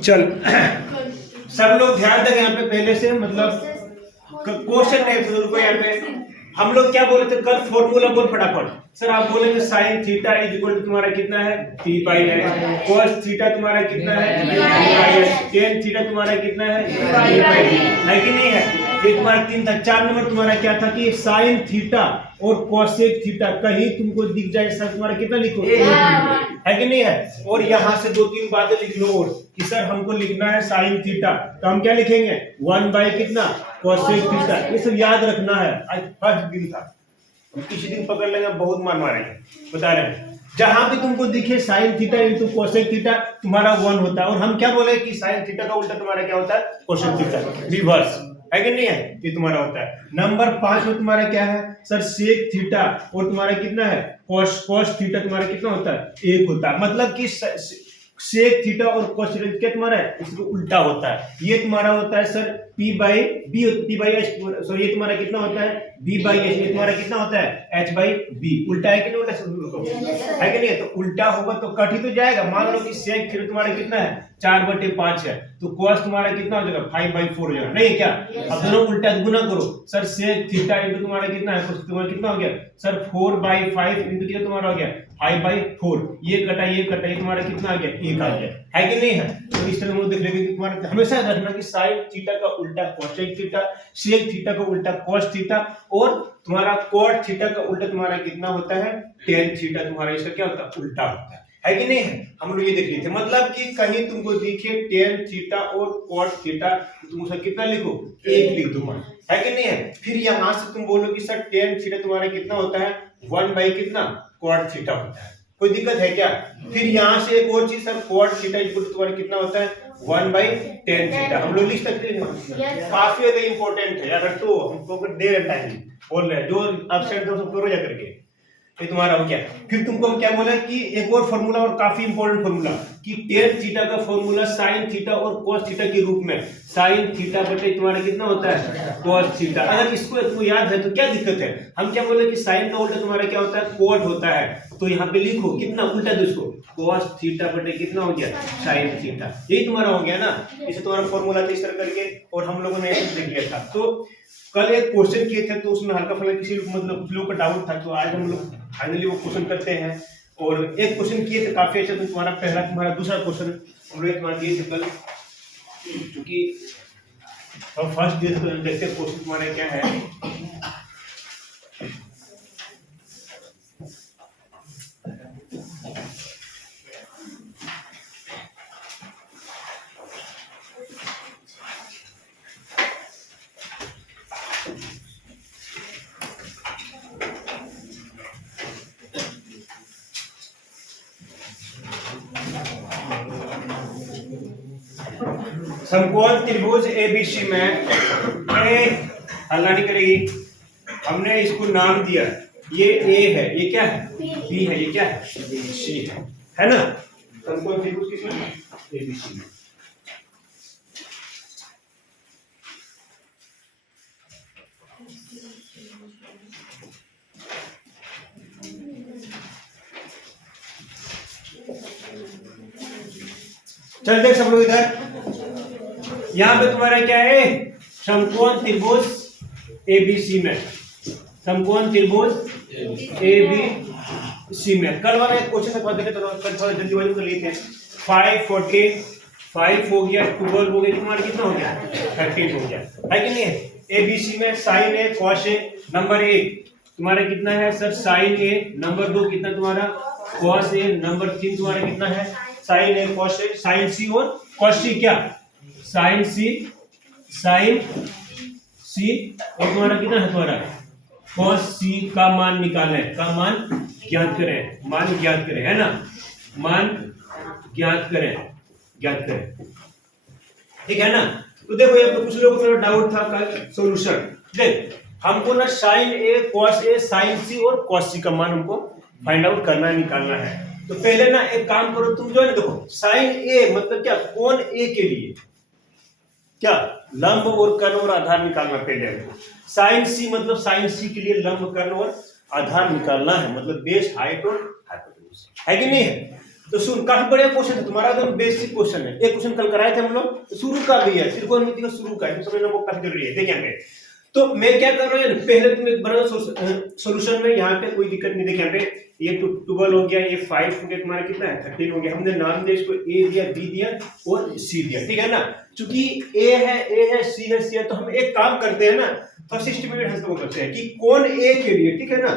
चल सब लोग ध्यान दें यहाँ पे पहले से, मतलब क्वेश्चन टाइप से रुको। यहाँ पे हम लोग क्या बोले थे कल, फॉर्मूला बोल फटाफट। सर आप बोलेंगे sine theta is equal to तुम्हारा कितना है पी बाई है, कॉस थीटा तुम्हारा कितना है पी बाई है, टेन थीटा तुम्हारा कितना है पी बाई है कि नहीं है। ये तुम्हारा 3 था। 4 नंबर तुम्हारा क्या था कि साइन थीटा और कोसेक थीटा कहीं तुमको दिख जाए सर तुम्हारा कितना लिखो है कि नहीं है। और यहाँ से 2-3 बातें लिख लो और कि सर हमको लिखना है साइन थीटा, तो हम क्या लिखेंगे 1 बाई कितना कोसेक थीटा। ये सब याद रखना है। आज फर्स्ट दिन था, किसी दिन पकड़ लेंगे बहुत मार मारेंगे, बता रहे हैं। जहां भी तुमको दिखे sine theta into cosec theta तुम्हारा 1 होता है। और हम क्या बोले कि साइन थीटा का उल्टा तुम्हारा क्या होता है कोसेक थीटा, रिवर्स है कि नहीं है, ये तुम्हारा होता है। नंबर 5 में तुम्हारा क्या है सर सेक थीटा और तुम्हारा कितना है कोस थीटा तुम्हारा कितना होता है 1 होता है। मतलब कि सेक थीटा और कोस थीटा क्या तुम्हारा है इसको उल्टा होता है। ये तुम्हारा होता है sir P by B, P by H, sorry ये तुम्हारा कितना होता है बी बाई एच, ये तुम्हारा कितना होता है एच बाई बी। उल्टा है कि नहीं उल्टा है कि नहीं है। तो उल्टा होगा तो कट ही तो जाएगा। मान लो कि सेक थीटा तुम्हारा कितना है 4/5 है, तो कोस तुम्हारा कितना हो जाएगा 5/4 हो जाएगा, नहीं क्या। अब दोनों उल्टा गुना करो। सर सेक थीटा इंटू तुम्हारा कितना है तुम्हारा कितना हो गया सर 4/5 इंटू कितना तुम्हारा हो गया 5/4। ये कटा ये तुम्हारा कितना आ गया 1 आ गया, है कि नहीं है। तो इस तरह हम लोग देख लेंगे कि तुम्हारा हमेशा रखना कि साइन थीटा का उल्टा कोसेक थीटा, सेक थीटा का उल्टा कोस थीटा और तुम्हारा कॉट थीटा का उल्टा तुम्हारा कितना होता है टेन थीटा। तुम्हारा इसका क्या होता है उल्टा होता है कि नहीं है। हम लोग ये देख लिए थे। मतलब कि कहीं तुमको दिखे टेन थीटा और कॉट थीटा तो तुम उसका कितना लिखो 1 लिख दो, है कि नहीं है। फिर यहां से तुम बोलो कि सर टेन थीटा तुम्हारा कितना होता है 1 बाई कितना कॉट थीटा होता है, कोई दिक्कत है क्या। फिर यहाँ से एक और चीज सर कॉट थीटा इक्वल तुम्हारा कितना होता है 1/10 थीटा। हम लोग लिख सकते हैं, काफी ज्यादा इंपॉर्टेंट है यार। तो हमको दे रहे टाइम बोल रहे हैं जो एब्सेंट हो सब करो जा करके, ये तुम्हारा हो गया। फिर तुमको हम क्या बोला कि एक और फॉर्मूला और काफी इंपॉर्टेंट फॉर्मूला कि टेन थीटा का फॉर्मूला साइन थीटा और कोस थीटा के रूप में साइन थीटा बटे तुम्हारा कितना होता है कोस थीटा। अगर इसको तुमको याद है तो क्या दिक्कत है। हम क्या बोले कि साइन का उल्टा तुम्हारा क्या होता है कोट होता है, तो यहाँ पे लिखो कितना उल्टा दो इसको कोस थीटा बटे कितना हो गया साइन थीटा। यही तुम्हारा हो गया ना। इसे तुम्हारा फॉर्मूला इस तरह करके और हम लोगों ने ऐसे देख लिया था। तो कल एक क्वेश्चन किए थे तो उसमें हल्का फुल्का किसी मतलब कुछ लोगों का डाउट था, तो आज हम लोग फाइनली वो क्वेश्चन करते हैं। और एक क्वेश्चन किए थे काफी अच्छा, तो तुम्हारा पहला तुम्हारा दूसरा क्वेश्चन हम लोग तुम्हारा दिए थे कल, क्योंकि और फर्स्ट डे तो देखते क्वेश्चन तुम्हारा क्या है। समकोण त्रिभुज एबीसी में हल्ला नहीं करेगी। हमने इसको नाम दिया, ये ए है, ये क्या है बी है, ये क्या है सी है ना। समकोण त्रिभुज किसमें एबीसी में। चल देख सब लोग इधर, यहां पे तुम्हारा क्या है समकोण त्रिभुज एबीसी में, समकोण त्रिभुज एबीसी में। कल वाला एक क्वेश्चन था देखे तो कल थोड़ा जल्दी वाली कर लिए थे। 5 14 5 हो गया 12 हो गया, तुम्हारा कितना हो गया 13 हो गया, है कि नहीं है। एबीसी में sign A cos A, number 1 तुम्हारा कितना है सर साइन ए, नंबर 2 कितना तुम्हारा कॉस ए, नंबर 3 तुम्हारा कितना है sign A cos A, sign सी और कॉस सी क्या साइन सी और तुम्हारा कितना है तुम्हारा कॉस सी का मान निकालें, का मान ज्ञात करें, है ना। मान ज्ञात करें ठीक है ना। तो देखो ये कुछ लोगों को डाउट था कल सॉल्यूशन देख, हमको ना sign A cos A sign सी और कॉस सी का मान हमको फाइंड आउट करना है, निकालना है। तो पहले ना एक काम करो तुम जो है ना, देखो साइन ए मतलब क्या कोण ए के लिए क्या लंब और कर्ण और आधार निकालना पहले। साइन सी मतलब साइन सी के लिए लंब कर्ण और आधार निकालना है, मतलब बेस हाइट और हाइपोटेन्यूज, है कि नहीं है। तो सुन, काफी बढ़िया क्वेश्चन है तुम्हारा, एकदम बेसिक क्वेश्चन है। एक क्वेश्चन कल कराए थे हम लोग, तो शुरू का भी है, त्रिकोणमिति का शुरू का है, तो समझना वो काफी जरूरी है। देखिए यहाँ पे तो मैं क्या कर रहा हूँ, पहले तुम एक बड़ा सॉल्यूशन में, यहाँ पे कोई दिक्कत नहीं। देखिए यहाँ पे ये 12 हो गया, ये 5 हो गया, तुम्हारा कितना है 13 हो गया। हमने नाम दिया इसको, ए दिया, बी दिया और सी दिया, ठीक है ना। चूंकि ए है, सी है, तो हम एक काम करते हैं ना, फर्स्ट एस्टिमेटेड आंसर करते हैं कि कौन ए के लिए, ठीक है ना,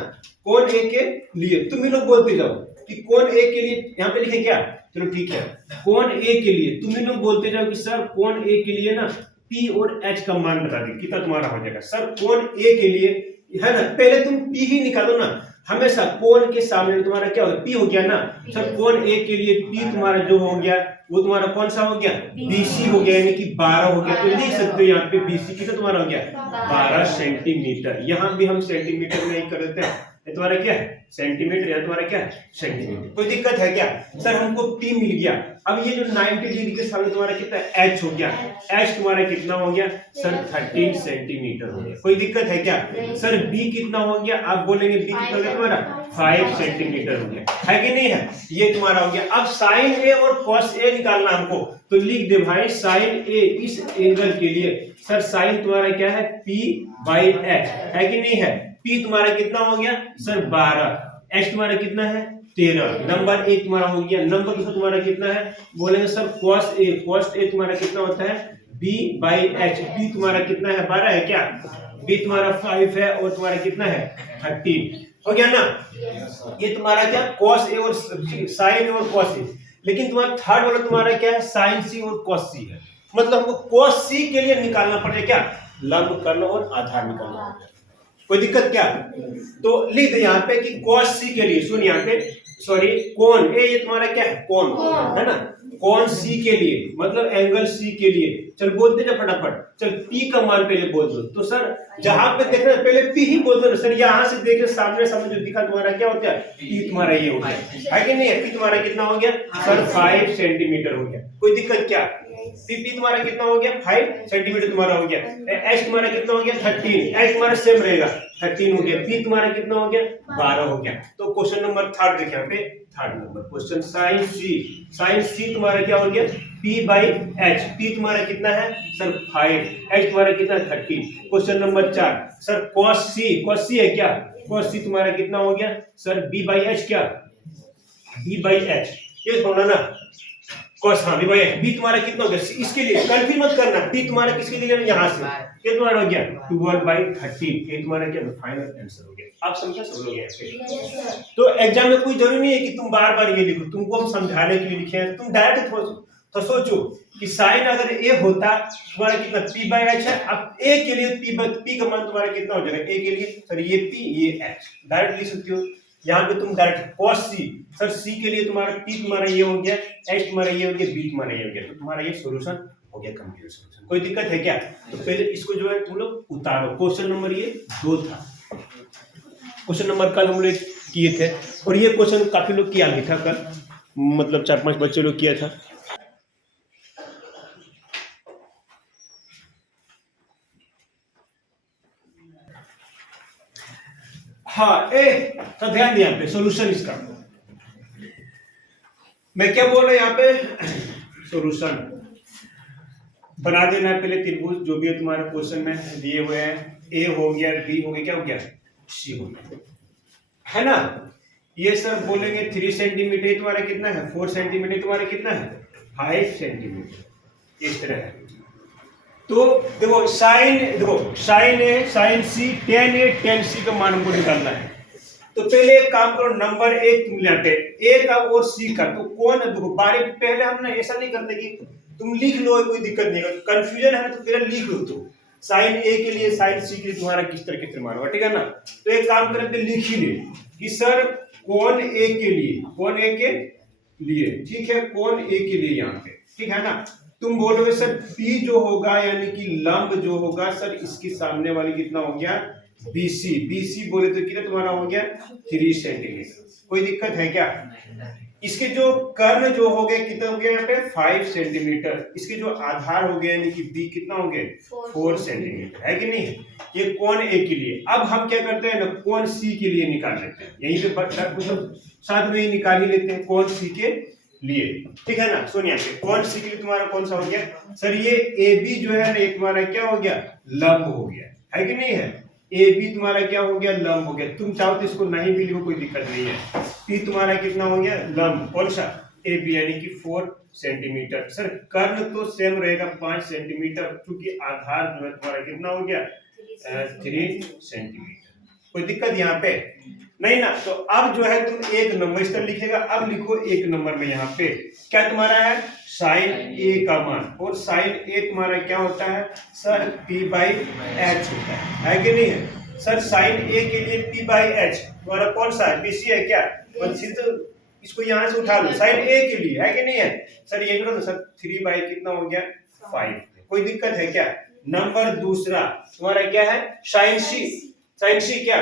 कौन ए के लिए। तुम ही लोग बोलते जाओ कि कौन ए के लिए, यहाँ पे लिखे क्या, चलो ठीक है, कौन ए के लिए तुम ही लोग बोलते जाओ कि सर कौन ए के लिए ना P और H का मान बता दे, कितना तुम्हारा हो जाएगा। सर कौन ए के लिए है ना, पहले तुम P ही निकालो ना, हमेशा कौन के सामने तुम्हारा क्या होगा, P हो गया ना। सर कौन ए के लिए P तुम्हारा जो हो गया वो तुम्हारा कौन सा हो गया, BC हो गया, यानी कि 12 हो गया। तो लिख सकते हो यहाँ पे BC कितना तुम्हारा हो गया 12 सेंटीमीटर। यहाँ भी हम सेंटीमीटर में ही कर देते हैं, तुम्हारा क्या है सेंटीमीटर, या तुम्हारा क्या है सेंटीमीटर। कोई दिक्कत है क्या। सर हमको P मिल गया, अब ये जो 90 डिग्री के सामने तुम्हारा कितना H हो गया, H तुम्हारा कितना हो गया सर 13 सेंटीमीटर हो गया। कोई दिक्कत है क्या। सर B कितना हो गया, आप बोलेंगे B कितना हो गया तुम्हारा 5 सेंटीमीटर हो गया, है कि नहीं है, ये तुम्हारा हो गया। अब साइन ए और कॉस ए निकालना हमको, तो लिख दे भाई साइन ए इस एंगल के लिए, सर साइन तुम्हारा क्या है P/H, है कि नहीं है। P तुम्हारा कितना हो गया सर 12, H तुम्हारा कितना है 13, नंबर 1 तुम्हारा हो गया। नंबर 2 तुम्हारा कितना है, बोलेंगे सर cos A तुम्हारा कितना होता है B/H, B तुम्हारा कितना है 12 है क्या, B तुम्हारा 5 है और तुम्हारा कितना है 13 हो गया ना। ये तुम्हारा क्या cos A और sin A और cos A, लेकिन तुम्हारा थर्ड वाला तुम्हारा क्या है sin C और cos C है। मतलब हमको cos C के लिए निकालना पड़ेगा क्या, लंब कर्ण और आधार निकालना पड़ेगा। कोई दिक्कत क्या। तो लिख दे यहाँ पे कि cos C के लिए, सुन यहाँ पे सॉरी कोण ए, ये तुम्हारा क्या है कोण है ना, कोण C के लिए मतलब एंगल C के लिए। चल बोलते जा फटाफट, चल P का मान पहले बोल दो। तो सर जहां पे देख रहे हैं पहले P ही बोल दो ना सर, यहाँ से देख रहे सामने सामने जो दिखा तुम्हारा क्या होता है P तुम्हारा ये हो गया, है कि नहीं है। P तुम्हारा कितना हो गया सर 5 सेंटीमीटर हो गया। कोई दिक्कत क्या, P तुम्हारा कितना हो गया 5 सेंटीमीटर तुम्हारा हो गया। H तुम्हारा कितना हो गया 13, H तुम्हारा सेम रहेगा 13 हो गया। P तुम्हारा कितना हो गया 12 हो गया। तो क्वेश्चन नंबर 3 देखिए यहाँ पे, 3rd number question sign C तुम्हारा क्या हो गया P/H, P तुम्हारा कितना है सर 5, H तुम्हारा कितना है 13। Question number 4 sir cos C है क्या, cos C तुम्हारा कितना हो गया सर B/H, क्या B/H, ये होना ना cos, हाँ B तुम्हारा कितना हो गया, इसके लिए कंफ्यूज मत करना, P तुम्हारा किसके लिए लेना यहाँ से, ये तुम्हारा हो गया 12/13, ये तुम्हारा क्या फाइनल आंसर हो गया। आप समझा सब लोग यहाँ। तो एग्जाम में कोई जरूरी नहीं है कि तुम बार बार ये लिखो, तुमको हम समझाने के लिए लिखे हैं। तुम डायरेक्ट तो सोचो कि साइन अगर ए होता तुम्हारा कितना P/H है, अब ए के लिए P का मान तुम्हारा कितना हो जाएगा, ए के लिए सर ये P ये H डायरेक्ट लिख सकते हो। यहाँ पे तुम direct cos C, sir C के लिए तुम्हारा P तुम्हारा ये हो गया, H तुम्हारा ये हो गया, B तुम्हारा ये हो गया। तो तुम्हारा ये सॉल्यूशन हो गया, कंप्लीट सॉल्यूशन। कोई दिक्कत है क्या। तो पहले इसको जो है तुम लोग उतारो। क्वेश्चन नंबर ये 2 था, क्वेश्चन नंबर कल हम लोग किए थे, और ये क्वेश्चन काफी लोग किया भी था कल, मतलब 4-5 बच्चे लोग किया था। हाँ तो ध्यान दिया यहाँ पे सॉल्यूशन इसका, मैं क्या बोल रहा हूं यहाँ पे सॉल्यूशन बना देना है। पहले त्रिभुज जो भी है तुम्हारा क्वेश्चन में दिए हुए हैं, ए हो गया, बी हो गया, क्या हो गया सी हो गया, है ना। ये सर बोलेंगे 3 सेंटीमीटर तुम्हारा कितना है 4 सेंटीमीटर तुम्हारा कितना है 5 सेंटीमीटर, इस तरह है। तो देखो साइन ए साइन सी tan C का मान हमको निकालना है। तो पहले एक काम करो, नंबर 1 तुम लेते ए का और सी का, तो कौन देखो बारे पहले हम ना ऐसा नहीं करते कि तुम लिख लो, कोई दिक्कत नहीं है, कंफ्यूजन है तो पहले लिख लो। तो साइन ए के लिए साइन सी के लिए तुम्हारा किस तरह से मान होगा, ठीक है ना। तो एक काम करें तो लिख ही ले कि सर कौन ए के लिए, ठीक है, कौन ए के लिए यहाँ पे, ठीक है ना। तुम बोलोगे सर P जो होगा यानी कि लंब जो होगा सर इसके सामने वाली कितना हो गया BC बोले तो कितना तुम्हारा हो गया 3 सेंटीमीटर। कोई दिक्कत है क्या। इसके जो कर्ण जो हो गए कितना हो गया यहाँ पे 5 सेंटीमीटर, इसके जो आधार हो गए यानी कि B कितना हो गए 4 सेंटीमीटर, है कि नहीं। ये कौन ए के लिए। अब हम क्या करते हैं ना, कौन C के लिए निकाल लेते हैं, यहीं पे मतलब साथ में ही निकाल ही लेते हैं। कौन C के लिए, ठीक है ना। सुनिए यहाँ पे कौन सी के लिए तुम्हारा कौन सा हो गया सर, ये ए बी जो है ना, ये तुम्हारा क्या हो गया, लंब हो गया, है कि नहीं है। ए बी तुम्हारा क्या हो गया, लंब हो गया। तुम चाहो तो इसको नहीं भी लिखो, कोई दिक्कत नहीं है। पी तुम्हारा कितना हो गया, लंब, कौन सा, ए बी, यानी कि 4 सेंटीमीटर। सर कर्ण तो सेम रहेगा 5 सेंटीमीटर, क्योंकि आधार जो है तुम्हारा कितना हो गया, 3 सेंटीमीटर। कोई दिक्कत यहाँ पे नहीं ना। तो अब जो है तुम एक नंबर इस तरह लिखेगा। अब लिखो एक नंबर में यहाँ पे क्या तुम्हारा है, साइन ए का मान, और साइन ए तुम्हारा क्या होता है सर, p/h होता है कि नहीं है। सर साइन ए के लिए p/h तुम्हारा कौन सा है, BC है क्या, तो इसको यहाँ से उठा लो, साइन ए के लिए, है कि नहीं है। सर ये करो सर 3 कितना हो गया, 5। कोई दिक्कत है क्या। नंबर दूसरा तुम्हारा क्या है, साइन सी। साइन सी क्या,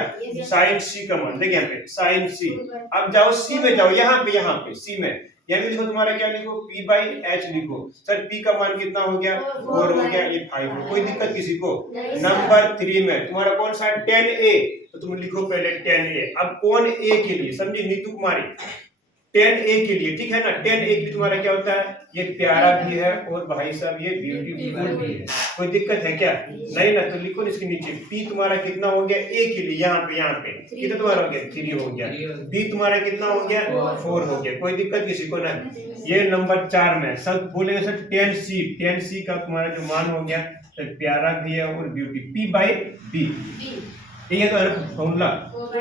साइन सी का मान, देखिए यहाँ पे साइन सी। अब जाओ सी में, जाओ यहाँ पे सी में, यहाँ पे लिखो तुम्हारा क्या लिखो, p/h लिखो। सर p का मान कितना हो गया, 4 हो गया, ये 5। कोई दिक्कत किसी को। नंबर 3 में तुम्हारा कौन सा है, tan a, तो तुम लिखो पहले tan a। अब कौन a के लिए, समझी नीतू कुमारी, tan a के लिए, ठीक है ना। tan a के लिए तुम्हारा क्या होता है, ये प्यारा भी है और भाई साहब ये ब्यूटीफुल भी है। कोई दिक्कत है क्या, नहीं ना। तो लिखो इसके नीचे p तुम्हारा कितना हो गया, a के लिए, यहाँ पे कितना तुम्हारा हो गया, 3 हो गया। b तुम्हारा कितना हो गया, 4 हो गया। कोई दिक्कत किसी को ना। ये नंबर 4 में सब बोलेंगे सर tan c का तुम्हारा जो मान हो गया, तो प्यारा भी है और ब्यूटी, p/b, ये तो है फॉर्मूला,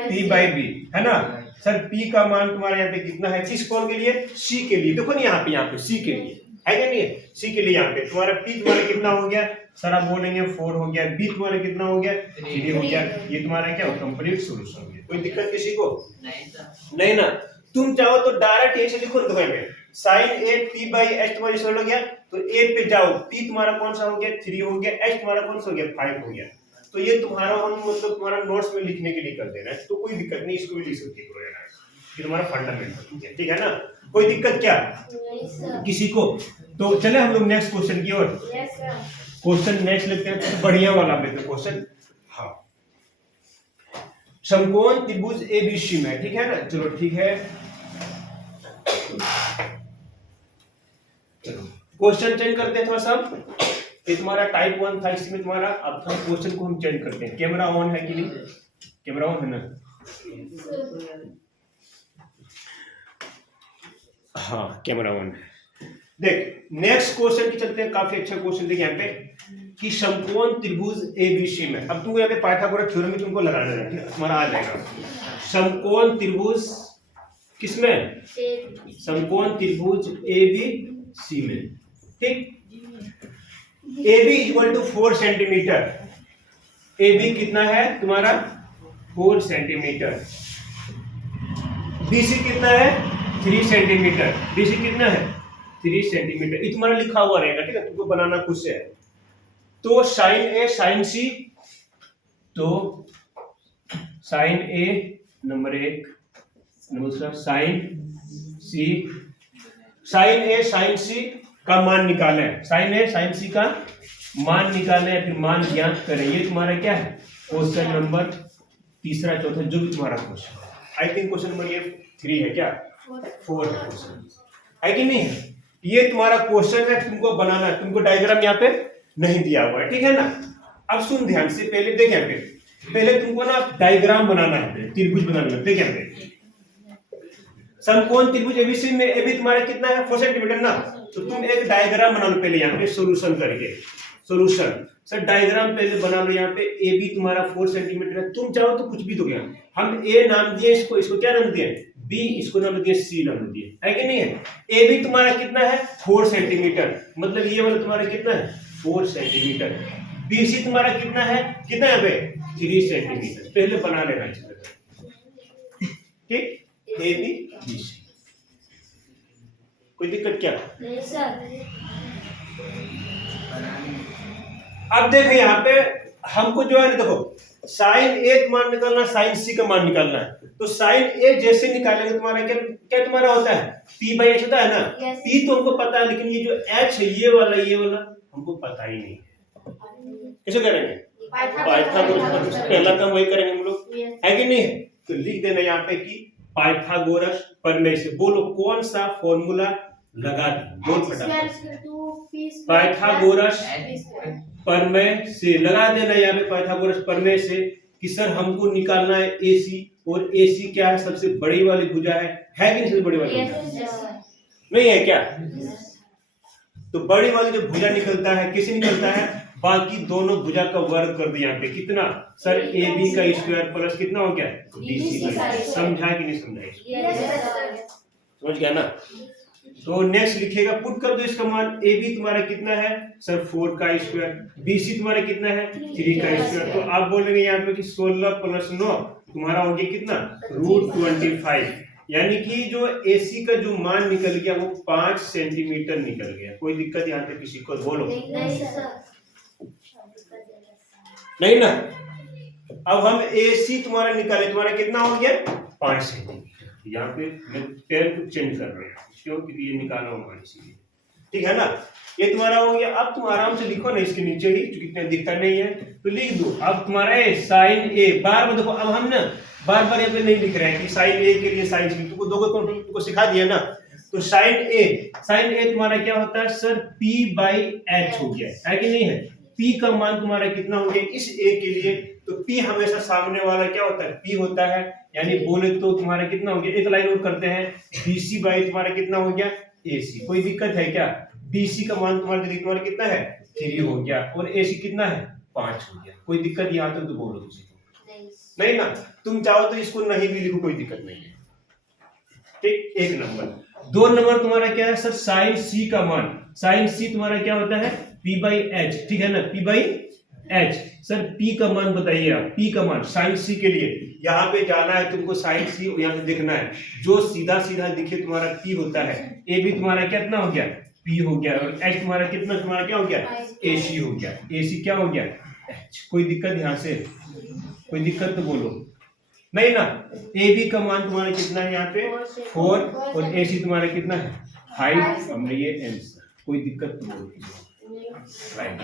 p/b है ना। सर p का मान तुम्हारे यहाँ पे कितना है, किस कौन के लिए, c के लिए। देखो ना यहाँ पे c के लिए, है क्या नहीं है, c के लिए। यहाँ पे तुम्हारा p तुम्हारा कितना हो गया सर, आप बोलेंगे 4 हो गया। b तुम्हारा कितना हो गया, 3 हो गया। ये तुम्हारा क्या कंप्लीट सॉल्यूशन हो गया। कोई दिक्कत किसी को नहीं ना। तुम चाहो तो डायरेक्ट ऐसे लिखो ना तुम्हारे में, साइन a p/h तुम्हारी सॉल्व हो गया, तो a पे जाओ, p तुम्हारा कौन सा हो गया, 3 हो गया, h तुम्हारा कौन सा हो गया, 5 हो गया। तो ये तुम्हारा मतलब तुम्हारा नोट्स में लिखने के लिए कर देना है, तो कोई दिक्कत नहीं, इसको भी लिख सकते हो, ये तुम्हारा फंडामेंटल, ठीक है ना। कोई दिक्कत क्या किसी को। तो चले हम लोग नेक्स्ट क्वेश्चन की ओर। क्वेश्चन नेक्स्ट लेते हैं, तो बढ़िया वाला लेते हैं क्वेश्चन। हाँ, समकोण त्रिभुज ABC में, ठीक है ना। चलो ठीक है, चलो क्वेश्चन चेंज करते हैं थोड़ा सा। ये तुम्हारा टाइप 1 था, इसमें तुम्हारा अब हम क्वेश्चन को हम चेंज करते हैं। कैमरा ऑन है कि नहीं, कैमरा ऑन है ना, हाँ कैमरा ऑन है। देख नेक्स्ट क्वेश्चन की चलते हैं, काफी अच्छा क्वेश्चन देखिए यहाँ पे कि समकोण त्रिभुज ABC में। अब तुमको यहाँ पे पाइथागोरस थ्योरम में तुमको लगाना है, तुम्हारा आ जाएगा। समकोण त्रिभुज किसमें, समकोण त्रिभुज ABC में, ठीक। AB equal to 4 centimetre. AB कितना है तुम्हारा, 4 सेंटीमीटर। BC कितना है, 3 सेंटीमीटर। BC कितना है, 3 सेंटीमीटर। ये तुम्हारा लिखा हुआ रहेगा, ठीक है, तुमको बनाना खुद से है। तो साइन A साइन C, तो साइन A नंबर 1, दूसरा sine C, sine A sine C का मान निकालें, साइन A साइन C का मान निकालें, फिर मान ज्ञात करें। ये तुम्हारा क्या है, क्वेश्चन नंबर तीसरा चौथा जो भी तुम्हारा क्वेश्चन है। आई थिंक क्वेश्चन नंबर ये 3 है क्या, 4 है क्वेश्चन, है कि नहीं है। ये तुम्हारा क्वेश्चन है, तुमको बनाना है, तुमको डायग्राम यहाँ पे नहीं दिया हुआ है, ठीक है ना। अब सुन ध्यान से, पहले देख यहाँ पे, पहले तुमको ना डायग्राम बनाना है, त्रिभुज बनाना है। देख यहाँ पे समकोण त्रिभुज ABC में AB तुम्हारा कितना है, 4 सेंटीमीटर ना। तो तुम एक डायग्राम बना लो पहले यहाँ पे, सोल्यूशन करके। सोल्यूशन सर डायग्राम पहले बना लो यहाँ पे। AB तुम्हारा 4 सेंटीमीटर है, तुम चाहो तो कुछ भी दो, हम A नाम दिए इसको, इसको क्या नाम दिए, B, इसको नाम दिए C नाम दिए, है कि नहीं है। AB तुम्हारा कितना है, 4 सेंटीमीटर, मतलब ये वाला तुम्हारा कितना है, 4 सेंटीमीटर। BC तुम्हारा कितना है, कितना है भाई, 3 सेंटीमीटर। पहले बना लेना चाहिए, ठीक। AB BC, कोई दिक्कत क्या नहीं सर। अब देखो यहाँ पे हमको जो है ना, देखो साइन A मान निकालना, साइन C का मान निकालना है। तो साइन A जैसे निकालेंगे तुम्हारा क्या क्या तुम्हारा होता है, p/h होता है ना। P तो हमको पता है, लेकिन ये जो h है, ये वाला हमको पता ही नहीं है। कैसे करेंगे, पाइथागोरस पहला काम वही करेंगे हम लोग, है कि नहीं है। तो लिख देना यहाँ पे कि पाइथागोरस प्रमेय से। बोलो कौन सा फॉर्मूला लगा दें, बोल फटाफट। पाइथागोरस प्रमेय से लगा देना यहाँ पे, पाइथागोरस प्रमेय से कि सर हमको निकालना है AC, और AC क्या है, सबसे बड़ी वाली भुजा है कि नहीं सबसे बड़ी वाली भुजा? नहीं है क्या? तो बड़ी वाली जो भुजा निकलता है किसे निकलता है, बाकी दोनों भुजा का वर्ग कर दिया यहाँ पे, कितना सर AB का स्क्वायर प्लस कितना हो गया BC का। समझा कि नहीं समझा? समझ गया ना? तो नेक्स्ट लिखेगा, पुट कर दो इसका मान। AB तुम्हारा कितना है सर 4 का स्क्वायर, BC तुम्हारा कितना है 3 का स्क्वायर। तो आप बोलेंगे यहाँ पे कि 16 + 9 तुम्हारा हो गया कितना √25, यानी कि जो AC का जो मान निकल गया वो 5 सेंटीमीटर निकल गया। कोई दिक्कत यहाँ पे किसी को? बोलो नहीं ना। अब हम AC तुम्हारा निकाले, तुम्हारा कितना हो गया 5 सेंटीमीटर। यहाँ पे मैं पेन को चेंज कर रहा हूँ क्योंकि ये निकाला हमारे इसीलिए, ठीक है ना। ये तुम्हारा हो गया। अब तुम आराम से लिखो ना इसके नीचे ही, क्योंकि इतना दिखता नहीं है तो लिख दो। अब तुम्हारा है sin A, बार बार देखो, अब हम ना बार बार यहाँ पे नहीं लिख रहे हैं कि sin A के लिए sin C, तुमको सिखा दिया ना। तो sin A तुम्हारा क्या होता है सर P/H हो गया है कि नहीं है। P का मान तुम्हारा कितना हो गया इस A के लिए, तो P हमेशा सामने वाला क्या होता है P होता है, यानी बोले तो तुम्हारा कितना हो गया, एक लाइन और करते हैं, BC/ तुम्हारा कितना हो गया AC। कोई दिक्कत है क्या? BC का मान तुम्हारा कितना है 3 हो गया, और AC कितना है 5 हो गया। कोई दिक्कत यहाँ तक तो बोलो किसी को नहीं ना। तुम चाहो तो इसको नहीं भी लिखो, कोई दिक्कत नहीं है, ठीक। 1 नंबर। 2 नंबर तुम्हारा क्या है सर sin C का मान। sin C तुम्हारा क्या होता है P/H, ठीक है ना, P/H। सर P का मान बताइए आप, P का मान sin C के लिए यहाँ पे जाना है तुमको, sin C यहाँ पे देखना है, जो सीधा सीधा दिखे तुम्हारा P होता है। AB तुम्हारा कितना हो गया P हो गया, और H तुम्हारा कितना, तुम्हारा क्या हो गया AC हो गया। AC क्या हो गया H। कोई दिक्कत यहाँ से? कोई दिक्कत तो बोलो नहीं ना। AB का मान तुम्हारा कितना है यहाँ पे 4, और AC तुम्हारा कितना है 5। हमने ये आंसर, कोई दिक्कत तो बोलो राइट।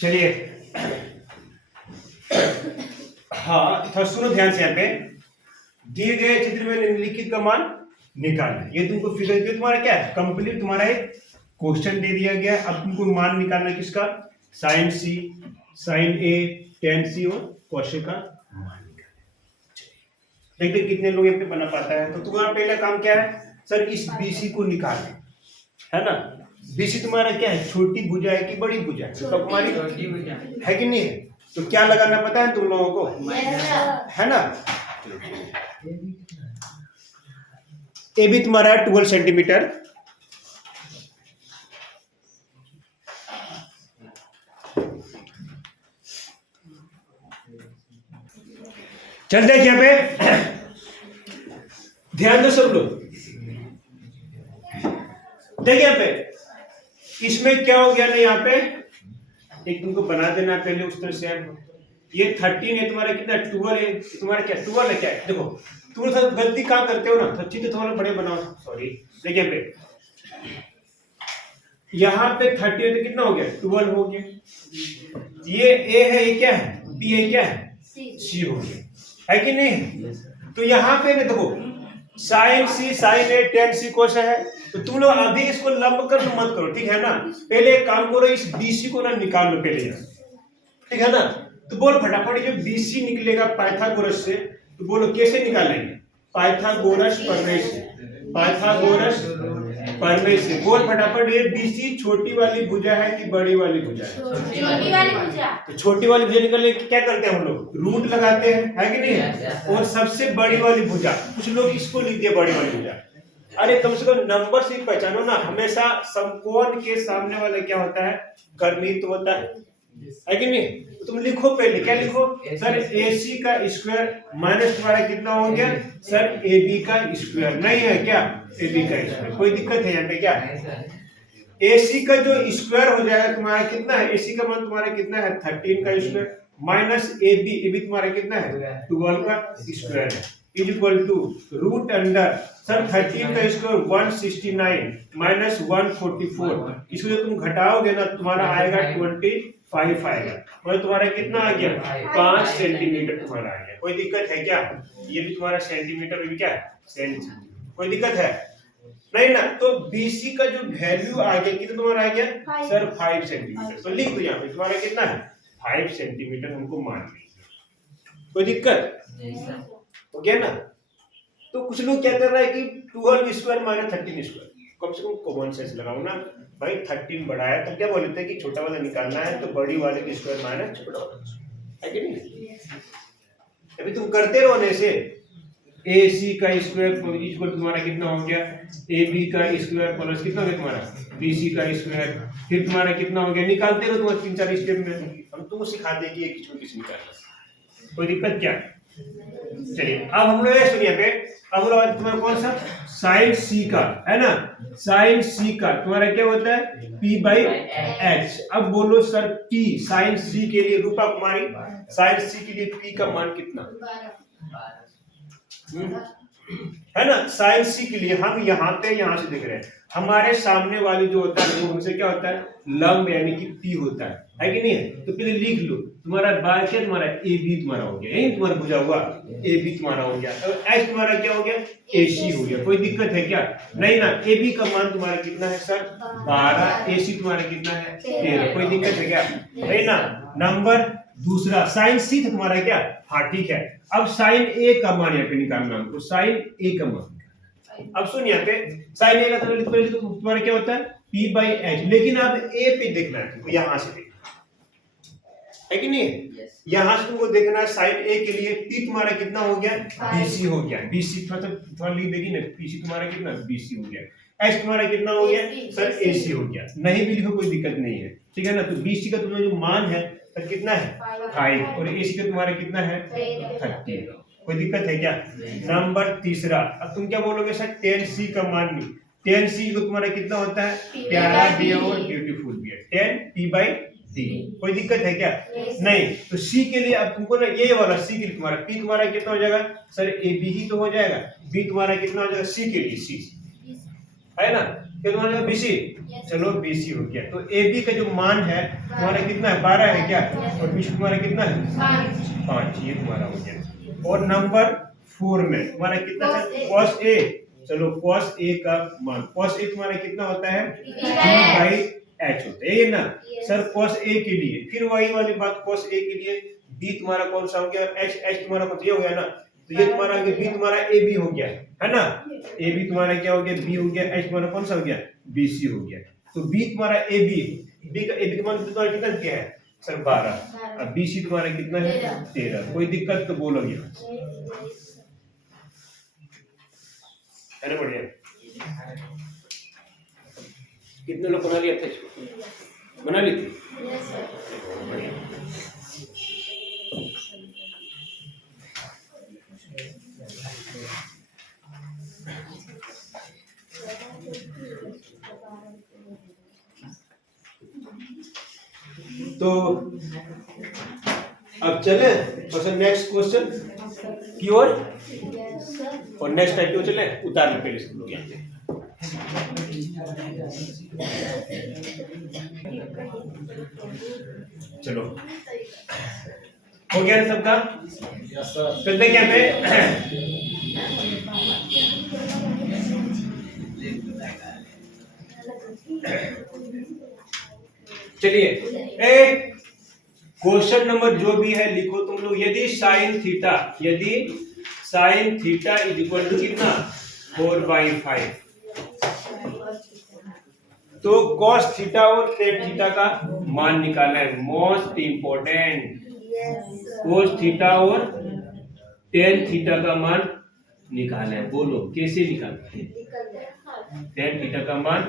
चलिए हाँ, थोड़ा सुनो ध्यान से। यहाँ पे दिए गए चित्र में निम्नलिखित का मान निकालना। ये तुमको फिगर दिया, तुम्हारा क्या है कंप्लीट, तुम्हारा एक क्वेश्चन दे दिया गया। अब तुमको मान निकालना किसका, sin C, sin A, tan C और cos A का मान निकालना। देखते कितने लोग यहाँ पे बना पाता है। तो तुम्हारा पहला काम क्या है सर, इस BC को निकालना है ना। BC तुम्हारा क्या है, छोटी भुजा है कि बड़ी भुजा है? तो तुम्हारी छोटी भुजा है कि नहीं है। तो क्या लगाना पता है तुम लोगों को, है ना। AB तुम्हारा है 12 सेंटीमीटर, चल देख यहाँ पे ध्यान दो सब लोग। देख यहाँ पे इसमें क्या हो गया ना, यहाँ पे एक तुमको बना देना पहले उस तरह से। ये 13 है तुम्हारा, कितना 12 है तुम्हारा, क्या 12 है क्या है। देखो तुम लोग गलती कहाँ करते हो ना, अच्छी तो थोड़ा बड़े बनाओ, सॉरी। देखिए पे यहाँ पे 30 है तो कितना हो गया 12 हो गया। ये A है, ये क्या है B है, क्या है C हो गया, है कि नहीं। तो यहाँ पे ना देखो sin C, sin A, tan C cos A है। तो तुम लोग अभी इसको लंब कर मत करो, ठीक है ना। पहले एक काम करो, इस BC को ना निकाल लो पहले, ठीक है ना। तो बोल फटाफट, जो BC निकलेगा पाइथागोरस से, तो बोलो कैसे निकालेंगे, पाइथागोरस प्रमेय से। पाइथागोरस प्रमेय से बोल फटाफट। ये BC छोटी वाली भुजा है कि बड़ी वाली भुजा है? छोटी वाली भुजा। तो छोटी वाली भुजा निकलने क्या करते हैं हम लोग, रूट लगाते हैं, है कि नहीं। और सबसे बड़ी वाली भुजा, कुछ लोग इसको लिख दिए बड़ी वाली भुजा। अरे कम से कम नंबर से पहचानो ना। हमेशा समकोण के सामने वाला क्या होता है, कर्णित होता है कि नहीं। तो तुम लिखो पहले, क्या लिखो सर AC का स्क्वायर माइनस तुम्हारा कितना हो गया सर AB का स्क्वायर। नहीं है क्या AB का स्क्वायर, कोई दिक्कत है यहाँ पे क्या। AC का जो स्क्वायर हो जाएगा तुम्हारा कितना है, AC का मान तुम्हारा कितना है 13 का स्क्वायर, माइनस AB, AB तुम्हारा कितना है 12 का स्क्वायर है। Is equal to root under sir 13 का स्क्वायर 169 माइनस 144, इसको जो तुम घटाओगे ना तुम्हारा आएगा 25 आएगा, और तुम्हारा कितना आ गया 5 सेंटीमीटर तुम्हारा आ गया। कोई दिक्कत है क्या? ये भी तुम्हारा सेंटीमीटर भी क्या है सेंटीमीटर, कोई दिक्कत है नहीं ना? तो BC का जो वैल्यू आ गया कितना तुम्हारा आ गया सर 5 सेंटीमीटर, तो लिख दो यहाँ पे तुम्हारा कितना है 5 सेंटीमीटर हमको मान लीजिए। कोई दिक्कत हो गया ना? तो कुछ लोग क्या कर रहा है कि 12 स्क्वायर माइनस 13 स्क्वायर, कम से कम कॉमन सेंस लगाओ ना भाई, 13 बड़ा है तो क्या बोलते हैं कि छोटा वाला निकालना है तो बड़ी वाले की स्क्वायर माइनस छोटा वाला, है कि नहीं? अभी तुम करते रहो ना ऐसे, AC का स्क्वायर इक्वल तुम्हारा कितना हो गया AB का स्क्वायर प्लस कितना हो गया तुम्हारा BC का स्क्वायर, फिर तुम्हारा कितना हो गया, निकालते रहो तुम्हारे 3-4 स्टेप में, हम तुमको सिखा दें कि एक छोटी सी निकालना, कोई दिक्कत क्या? चलिए अब हम लोग सुनिए पे, अब लोग तुम्हारा कौन सा साइन C का है ना, साइन C का तुम्हारा क्या होता है P/H। अब बोलो सर P साइन C के लिए, रूपा कुमारी साइन C के लिए P का मान कितना है ना? साइन C के लिए हम यहाँ पे यहाँ से देख रहे हैं, हमारे सामने वाली जो होता है वो हमसे क्या होता है लंब यानी कि P होता है कि नहीं है? तो पहले लिख लो तुम्हारा बाय क्या तुम्हारा AB तुम्हारा हो गया, यही तुम्हारा बुझा हुआ AB तुम्हारा हो गया, और H तुम्हारा क्या हो गया AC हो गया। कोई दिक्कत है क्या? नहीं ना? AB का मान तुम्हारा कितना है सर 12, AC तुम्हारा कितना है 13, कोई दिक्कत है क्या? नहीं ना? नंबर दूसरा साइन C था तुम्हारा क्या, हाँ ठीक है। अब साइन A का मान यहाँ पे निकालना हमको, साइन A का मान। अब सुन यहाँ पे साइन A का तो तुम्हारा क्या होता है P/H, लेकिन अब A पे देखना है तुमको, यहाँ से देखना है कि नहीं? यहाँ से तुमको देखना है साइन A के लिए P तुम्हारा कितना हो गया BC हो गया, BC थोड़ा लिख देगी ना, PC तुम्हारा कितना BC हो गया, H तुम्हारा कितना हो गया सर AC हो गया, नहीं भी लिखो कोई दिक्कत नहीं है, ठीक है ना? तो BC का तुम्हारा जो मान है सर कितना है 5, और AC का तुम्हारा कितना है 30, कोई दिक्कत है क्या? नंबर तीसरा, अब तुम क्या बोलोगे सर 10C का मान नहीं, 10C को तुम्हारा कितना होता है प्यारा भी है और ब्यूटीफुल भी है, 10 P/D, कोई दिक्कत है क्या? नहीं। तो C के लिए अब तुमको ना ये वाला C के लिए तुम्हारा P तुम्हारा कितना हो जाएगा सर AB ही तो हो जाएगा, B तुम्हारा कितना हो जाएगा C के लिए C है ना, क्या तुम्हारा BC, चलो BC हो गया। तो AB का जो मान है तुम्हारा कितना है 12 है क्या, और BC तुम्हारा कितना है 5, ये तुम्हारा हो गया। और नंबर 4 में तुम्हारा कितना है cos A, चलो cos A का मान, cos A तुम्हारा कितना होता है P/H होता है, ये ना सर cos A के लिए, फिर वही वाली बात cos A के लिए B तुम्हारा कौन सा हो गया, H तुम्हारा कौन सा ये हो गया ना, तो ये तुम्हारा हो गया B तुम्हारा AB हो गया है ना, AB तुम्हारा क्या हो गया B हो गया, H तुम्हारा कौन सा हो गया BC हो गया। तो B तुम्हारा AB, B का AB का मान तुम्हारा कितना क्या है सर 12, अब BC तुम्हारा कितना है 13, कोई दिक्कत तो बोलोगे है ना? बढ़िया, कितने लोग बना लिया था इसको, बना ली थी? बढ़िया। तो अब चले और नेक्स्ट क्वेश्चन की ओर, और नेक्स्ट टाइप की चले उतार लो पहले से लोग यहाँ पे। चलो हो गया ना सबका? चलते क्या पे चलिए क्वेश्चन नंबर जो भी है लिखो तुम लोग, यदि sine theta is equal to कितना 4/5, तो cos थीटा और tan थीटा का मान निकालना है, मोस्ट इंपोर्टेंट। cos थीटा और tan थीटा का मान निकालना है, बोलो कैसे निकालते हैं? tan थीटा का मान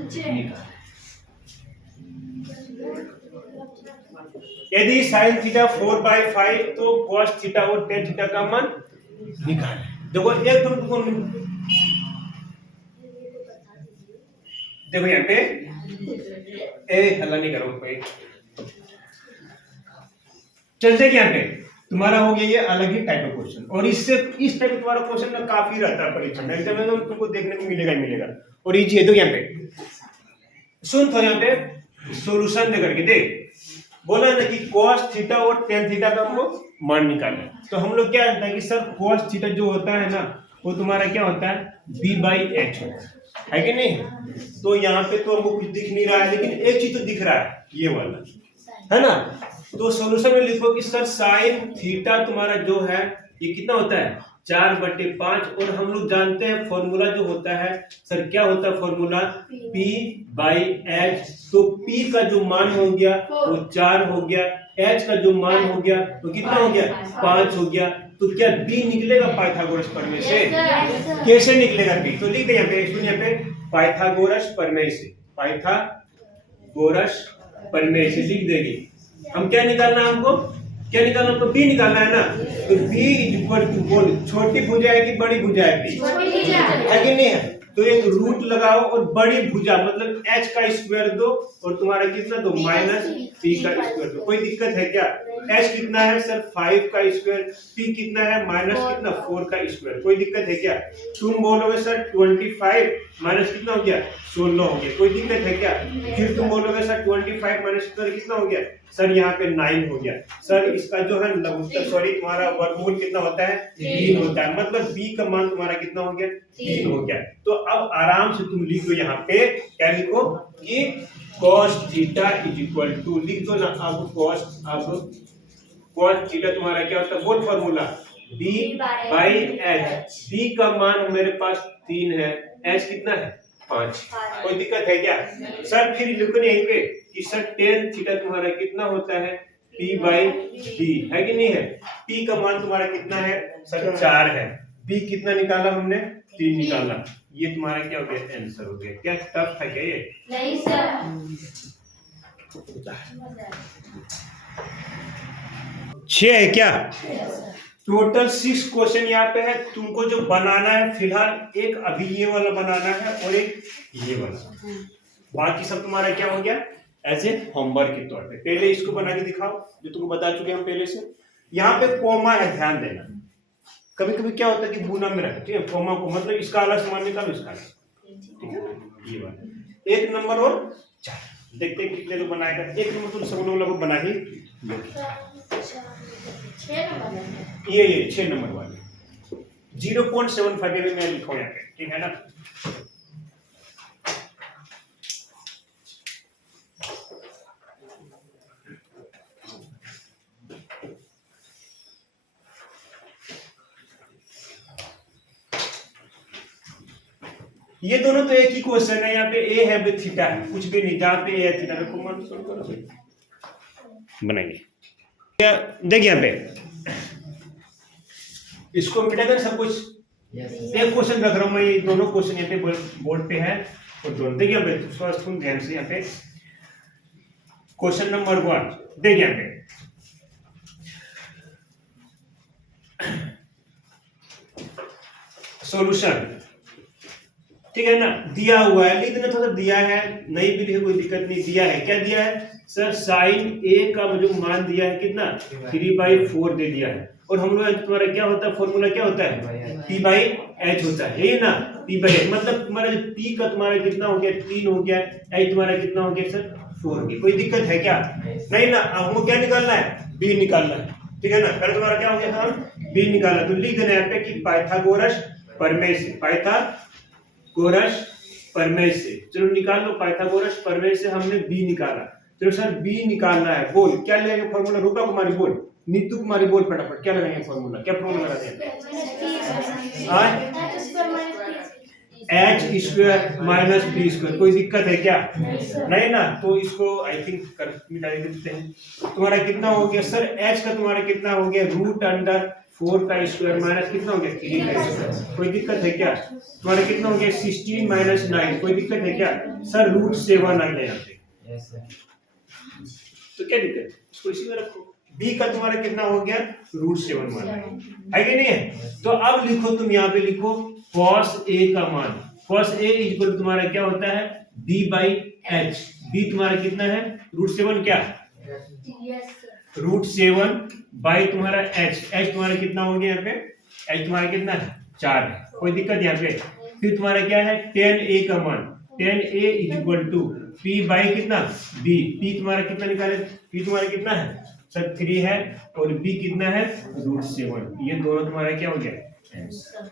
निकालना, यदि sin थीटा 4/5 तो cos थीटा और tan थीटा का मान निकालें। देखो एक तुमको देखो यहाँ पे हल्ला नहीं करो कोई, चलते क्या पे तुम्हारा हो गया ये अलग ही टाइप ऑफ क्वेश्चन। और इससे इस टाइप तुम्हारा क्वेश्चन ना काफी रहता है परीक्षा में, एग्जाम में तो तुमको देखने को मिलेगा ही मिलेगा। और इजी है। तो यहाँ पे सुन, तो यहाँ पे सॉल्यूशन दे करके देख, बोला ना कि cos थीटा और tan थीटा का हमको मान निकालना है। तो हम लोग क्या जानते हैं कि सर cos थीटा जो होता है ना वो तुम्हारा क्या होता है b/h होता है कि नहीं। तो यहाँ पे तो हमको कुछ दिख नहीं रहा है, लेकिन एक चीज तो दिख रहा है, ये वाला है ना। तो सॉल्यूशन में लिखो कि सर sin थीटा तुम्हारा जो है ये कितना होता है 4/5। और हम लोग जानते हैं फॉर्मूला जो होता है सर क्या होता है फॉर्मूला p/h। तो p का जो मान हो गया वो 4 हो गया, h का जो मान हो गया वो कितना हो गया 5 हो गया। तो क्या b निकलेगा पाइथागोरस प्रमेय से? कैसे निकलेगा b? तो लिख दे यहाँ पे, सुन यहाँ पे पाइथागोरस प्रमेय से, पाइथागोरस प्रमेय से लिख देगी। हम क्या निकालना है हमको, क्या निकालना तो b निकालना है ना। तो b इक्वल टू बोल छोटी भुजा है कि बड़ी भुजा है b? है कि नहीं है। तो एक रूट लगाओ और बड़ी भुजा मतलब h का स्क्वायर दो और तुम्हारा कितना दो माइनस p का स्क्वायर दो। कोई दिक्कत है क्या? h कितना है सर 5 का स्क्वायर, p कितना है माइनस कितना 4 का स्क्वायर। कोई दिक्कत है क्या? तुम बोलोगे सर 25 माइनस कितना हो गया 16 हो गया। कोई दिक्कत है क्या? फिर तुम बोलोगे सर 25 माइनस कितना हो गया सर यहाँ पे 9 हो गया। सर इसका जो है लघुत्तर सॉरी तुम्हारा वर्गमूल कितना होता है 3 होता है, मतलब b का मान तुम्हारा कितना हो गया 3 हो गया। तो अब आराम से तुम लिख दो यहाँ पे, क्या लिखो कि cos theta is equal to, लिख दो ना अब cos थीटा तुम्हारा क्या होता है बोल फॉर्मूला b/h। b का मान मेरे पास 3 है, h कितना है 5। कोई दिक्कत है क्या? सर फिर लिखो यहीं पे कि सर tan थीटा तुम्हारा कितना होता है p/d, है कि नहीं है। p का मान तुम्हारा कितना है सर 4 है, b कितना निकाला हमने 3 निकाला। ये तुम्हारा क्या हो गया आंसर हो गया। क्या टफ था क्या ये? नहीं सर। 6 है क्या? टोटल 6 क्वेश्चन यहाँ पे है। तुमको जो बनाना है फिलहाल एक अभी ये वाला बनाना है और एक ये वाला, बाकी सब तुम्हारा क्या हो गया ऐसे होमवर्क के तौर पे। पहले इसको बना के दिखाओ जो तुमको बता चुके हम पहले से। यहाँ पे कोमा है, ध्यान देना। कभी कभी क्या होता है कि बुना में रखते हैं कोमा को, मतलब इसका अलग समान निकालो इसका अलग, ठीक है। ये वाला 1 नंबर और 4 देखते हैं कितने लोग बनाएगा। 1 नंबर तो सब लोग बना ही ये 6 नंबर वाले 0.75 में लिखो यहाँ पे, ठीक है ना। ये दोनों तो एक ही क्वेश्चन है। यहाँ पे ए है बी थीटा है, कुछ भी नहीं। जहाँ पे ए है थीटा को मान सोल्व करो बनाएंगे। देखिए यहाँ पे इसको मिटा देना सब कुछ। एक क्वेश्चन रख रहा हूँ मैं, ये दोनों क्वेश्चन यहाँ पे बोर्ड पे है और दोनों देखिए यहाँ पे फर्स्ट सुन ध्यान से। यहाँ पे क्वेश्चन नंबर 1 देखिए यहाँ पे सॉल्यूशन, ठीक है ना। दिया हुआ है, लिख देना थोड़ा दिया है, नहीं भी लिखे कोई दिक्कत नहीं। दिया है, क्या दिया है सर साइन a का जो मान दिया है कितना 3/4 दे दिया है। और हम लोग तुम्हारा क्या होता है फॉर्मूला क्या होता है p/h होता है, ये ना p/h मतलब तुम्हारा जो p का तुम्हारा कितना हो गया 3 हो गया, h तुम्हारा कितना हो गया सर 4 हो गया। कोई दिक्कत है क्या? नहीं ना। अब हमको क्या निकालना है b निकालना है, ठीक है ना। पहले तुम्हारा क्या हो गया था b निकाला, तो लिख देना यहाँ पे कि पाइथागोरस प्रमेय से, पाइथागोरस प्रमेय से। चलो निकाल लो, पाइथागोरस प्रमेय से हमने b निकाला। चलो सर b निकालना है, बोल क्या लगेगा फॉर्मूला। रूपा कुमारी बोल, नीतू कुमारी बोल फटाफट क्या लगाएंगे फॉर्मूला, क्या फॉर्मूला लगाते हैं h square minus b square. कोई दिक्कत है क्या? नहीं ना। तो इसको आई थिंक मिटा देते हैं। तुम्हारा कितना हो गया सर h का तुम्हारा कितना हो गया √4 का स्क्वायर माइनस कितना हो गया 3 का स्क्वायर। कोई दिक्कत है क्या? तुम्हारा कितना हो गया 16 माइनस 9। कोई दिक्कत है क्या? सर √7 आ गया यहाँ पे, तो क्या दिक्कत है? इसको इसी में रखो। b का तुम्हारा कितना हो गया √7 मान है कि नहीं है। तो अब लिखो तुम यहाँ पे लिखो cos a का मान, cos a इक्वल तुम्हारा क्या होता है b/h। b तुम्हारा कितना है √7 क्या √7 बाई तुम्हारा h तुम्हारा कितना हो गया यहाँ पे, h तुम्हारा कितना है 4 है, कोई दिक्कत यहाँ पे। फिर तुम्हारा क्या है 10a का मान, 10a equal to p by कितना b, p तुम्हारा कितना निकाले, p तुम्हारा कितना है सर 3 है और b कितना है √7, ये दोनों तुम्हारा क्या हो गया आंसर।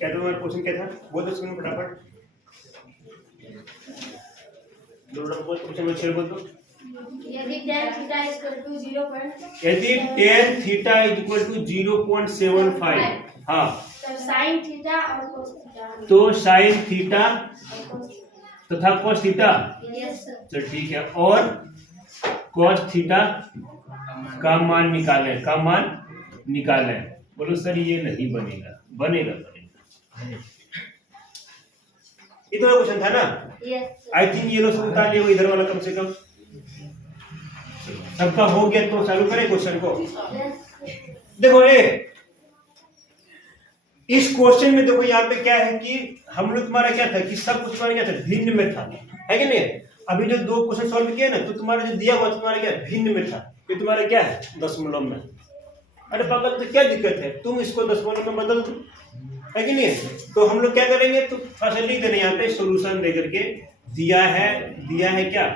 क्या तुम्हारा क्वेश्चन क्या था वो तो सुनो फटाफट, बोल क्वेश्चन में 6 बोल दो। यदि tan थीटा इक्वल टू 0. यदि tan थीटा इक्वल टू 0.75, हाँ तब sin थीटा और cos थीटा, तो sin थीटा तथा cos थीटा, यस सर, तो ठीक है, और cos थीटा का मान निकालें, का मान निकालें। बोलो सर ये नहीं बनेगा, बनेगा बनेगा। ये तो क्वेश्चन था ना, यस आई थिंक ये लोग सब उतार लिए इधर वाला कम से कम सबका हो गया, तो चालू करें क्वेश्चन को। देखो ये इस क्वेश्चन में देखो यहाँ पे क्या है कि हम लोग तुम्हारा क्या था कि सब कुछ तुम्हारा क्या था भिन्न में था, है कि नहीं। अभी जो 2 क्वेश्चन सॉल्व किए ना तो तुम्हारा जो दिया हुआ तुम्हारा क्या भिन्न में था, ये तुम्हारा क्या है दशमलव में। अरे पागल तो क्या दिक्कत है, तुम इसको दशमलव में बदल दो, है कि नहीं। तो हम लोग क्या करेंगे, तो फर्स्ट लिख देना यहाँ पे सोल्यूशन देकर के दिया है क्या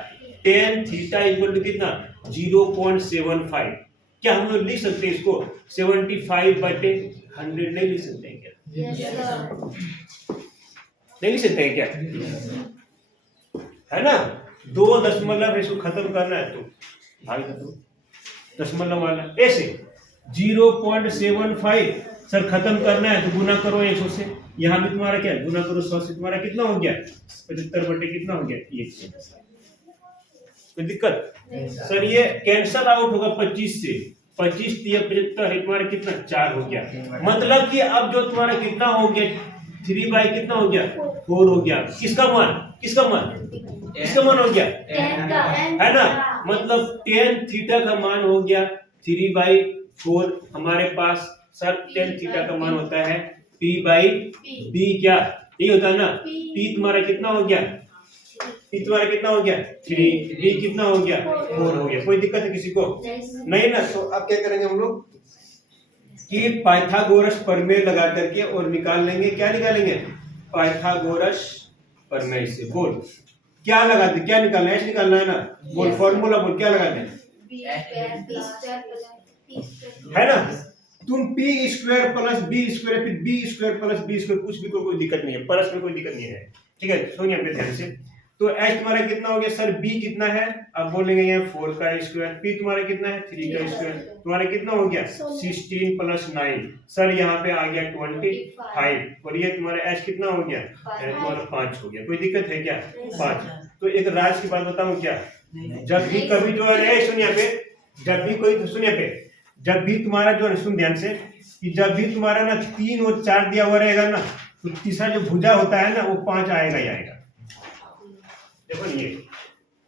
tan थीटा इक्वल टू कितना 0.75। क्या हम लोग लिख सकते हैं इसको 75/100 नहीं लिख सकते हैं क्या, यस सर, नहीं लिख सकते हैं क्या, है ना। 2 दशमलव इसको खत्म करना है तो भाग दो दशमलव वाला, ऐसे 0.75 सर खत्म करना है तो गुना करो 100 से, यहाँ भी तुम्हारा क्या गुना करो 100 से, तुम्हारा कितना हो गया 75 कितना हो गया 1। कोई दिक्कत सर, ये कैंसल आउट होगा 25 से, 25 दिया 75 तुम्हारा कितना 4 हो गया। मतलब कि अब जो तुम्हारा कितना हो गया 3 बाई कितना हो गया 4 हो गया। किसका मान हो गया है ना, मतलब tan थीटा का मान हो गया 3/4 हमारे पास। सर tan थीटा का मान होता है p/b, क्या ये होता है ना, p तुम्हारा कितना हो गया, p तुम्हारा कितना हो गया 3, b कितना हो गया 4 हो गया। कोई दिक्कत है किसी को नहीं ना। तो अब क्या करेंगे हम लोग कि पाइथागोरस प्रमेय लगा करके और निकाल लेंगे, क्या निकालेंगे पाइथागोरस प्रमेय से। बोल क्या लगाते, क्या निकालना है, निकालना है ना, बोल फॉर्मूला बोल क्या लगाते हैं, है ना। तुम p square plus b square फिर b square plus b square कुछ भी कोई दिक्कत नहीं है, परस में कोई दिक्कत नहीं है, ठीक है। सुनिए अपने ध्यान से, तो h तुम्हारा कितना हो गया सर, b कितना है, अब बोलेंगे यहाँ 4 का स्क्वायर, p तुम्हारा कितना है 3 का स्क्वायर, तुम्हारा कितना हो गया 16 + 9 सर यहाँ पे आ गया 25, और ये तुम्हारा h कितना हो गया तुम्हारा 5 हो गया। कोई दिक्कत है क्या 5। तो एक राज की बात बताऊं क्या, जब भी कभी जो है सुनिए पे, जब भी कोई सुनिए पे, जब भी तुम्हारा जो है सुन ध्यान से कि जब भी तुम्हारा ना 3 और 4 दिया हुआ रहेगा ना तो तीसरा जो भुजा होता है ना वो 5 आएगा ही आएगा। देखो ये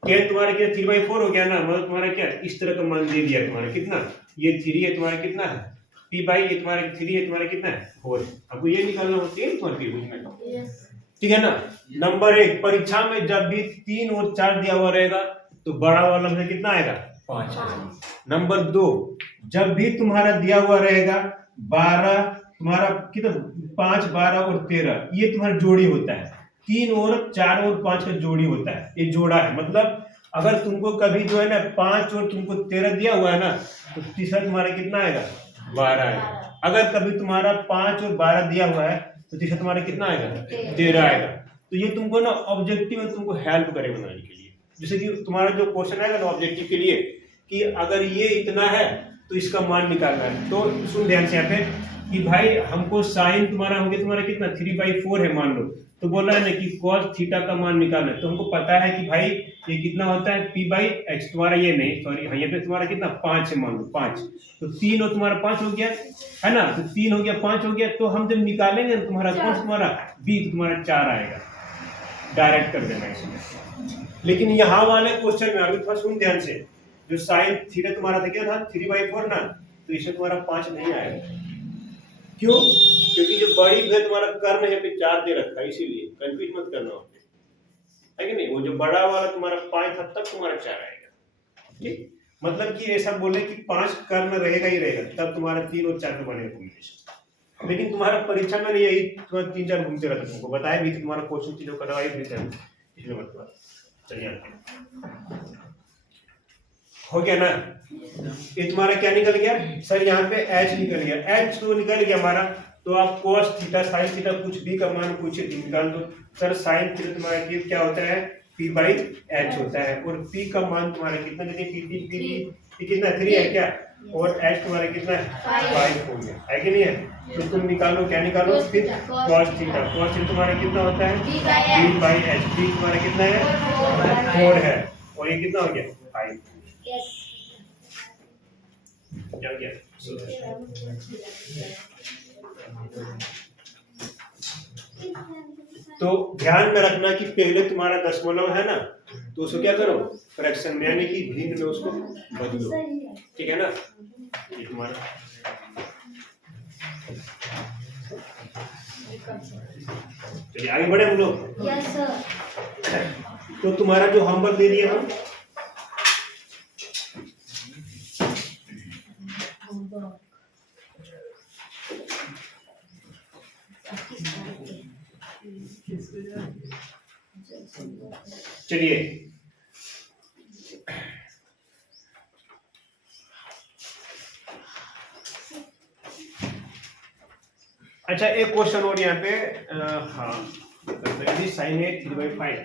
क्या तुम्हारा क्या 3/4 हो गया ना, मतलब तुम्हारा क्या इस तरह का मान दे दिया तुम्हारा कितना, ये 3 है तुम्हारा कितना है p/, ये तुम्हारा 3 है तुम्हारा कितना है 4। आपको ये निकालना होती है तुम्हारे p, ठीक है ना। नंबर 1 परीक्षा में जब भी 3 और 4 दिया हुआ रहेगा तो बड़ा वाला में कितना आएगा 5। नंबर 2 जब भी तुम्हारा दिया हुआ रहेगा 12 तुम्हारा कितना 5, 12 और 13 ये तुम्हारा जोड़ी होता है, 3 और 4 और 5 का जोड़ी होता है, ये जोड़ा है। मतलब अगर तुमको कभी जो है ना 5 और तुमको 13 दिया हुआ है ना तो तीसरा तुम्हारा कितना आएगा 12 आएगा। अगर कभी तुम्हारा 5 और 12 दिया हुआ है तो तीसरा तुम्हारा कितना आएगा 13 आएगा। तो ये तुमको ना ऑब्जेक्टिव में तुमको हेल्प करे बनाने के लिए, जैसे कि तुम्हारा जो क्वेश्चन आएगा ना ऑब्जेक्टिव के लिए कि अगर ये इतना है तो इसका मान निकालना है। तो सुन ध्यान से यहाँ पे कि भाई हमको साइन तुम्हारा हो गया तुम्हारा कितना 3/4 है मान लो, तो बोल रहा है ना कि cos थीटा का मान निकालना है, तो हमको पता है कि भाई ये कितना होता है p/x, तुम्हारा ये नहीं सॉरी यहाँ पे तुम्हारा कितना 5 है मान लो 5, तो 3 और तुम्हारा 5 हो गया है ना, तो 3 हो गया 5 हो गया, तो हम जब निकालेंगे ना तुम्हारा cos तुम्हारा b तो तुम्हारा 4 आएगा, डायरेक्ट कर देना इसमें। लेकिन यहाँ वाले क्वेश्चन में अभी थोड़ा सुन ध्यान से, जो साइन थीटा तुम्हारा था क्या था 3/4 ना, तो इसमें तुम्हारा 5 नहीं आएगा। क्यों? क्योंकि जो बड़ी है तुम्हारा कर्ण है पे 4 दे रखा है, इसीलिए कंफ्यूज मत करना है कि नहीं। वो जो बड़ा वाला तुम्हारा 5 था तब तुम्हारा 4 आएगा। ठीक, मतलब कि ऐसा बोले कि 5 कर्ण रहेगा ही रहेगा, तब तुम्हारा 3 और 4 का बनेगा कॉम्बिनेशन। लेकिन तुम्हारा परीक्षा में यही तुम्हारा 3-4 घूमते रहता, तुमको बताया भी तुम्हारा क्वेश्चन चीजों करवाई भी था, इसलिए मतलब चलिए हो गया ना। ये तुम्हारा क्या निकल गया सर, यहाँ पे h निकल गया, h तो निकल गया हमारा, तो आप cos थीटा sin थीटा कुछ भी का मान पूछे निकाल दो। सर sin थीटा तुम्हारा क्या होता है p/h होता है, और p का मान तुम्हारा कितना देखिए p कितना 3 है क्या, और h तुम्हारा कितना है 5 हो गया है कि नहीं है। तो तुम निकालो क्या निकालो फिर cos थीटा तुम्हारा कितना होता है p/h, p तुम्हारा कितना है 4 है, और ये कितना हो गया 5 क्या हो गया। तो ध्यान में रखना कि पहले तुम्हारा दशमलव है ना, तो उसको क्या करो फ्रैक्शन में यानी कि भिन्न में उसको बदलो, ठीक है ना। ये तुम्हारा चलिए आगे बढ़े हम लोग। Yes sir. तो तुम्हारा जो होमवर्क दे दिए हम, चलिए अच्छा एक क्वेश्चन और यहाँ पे हाँ साइन है 3/5।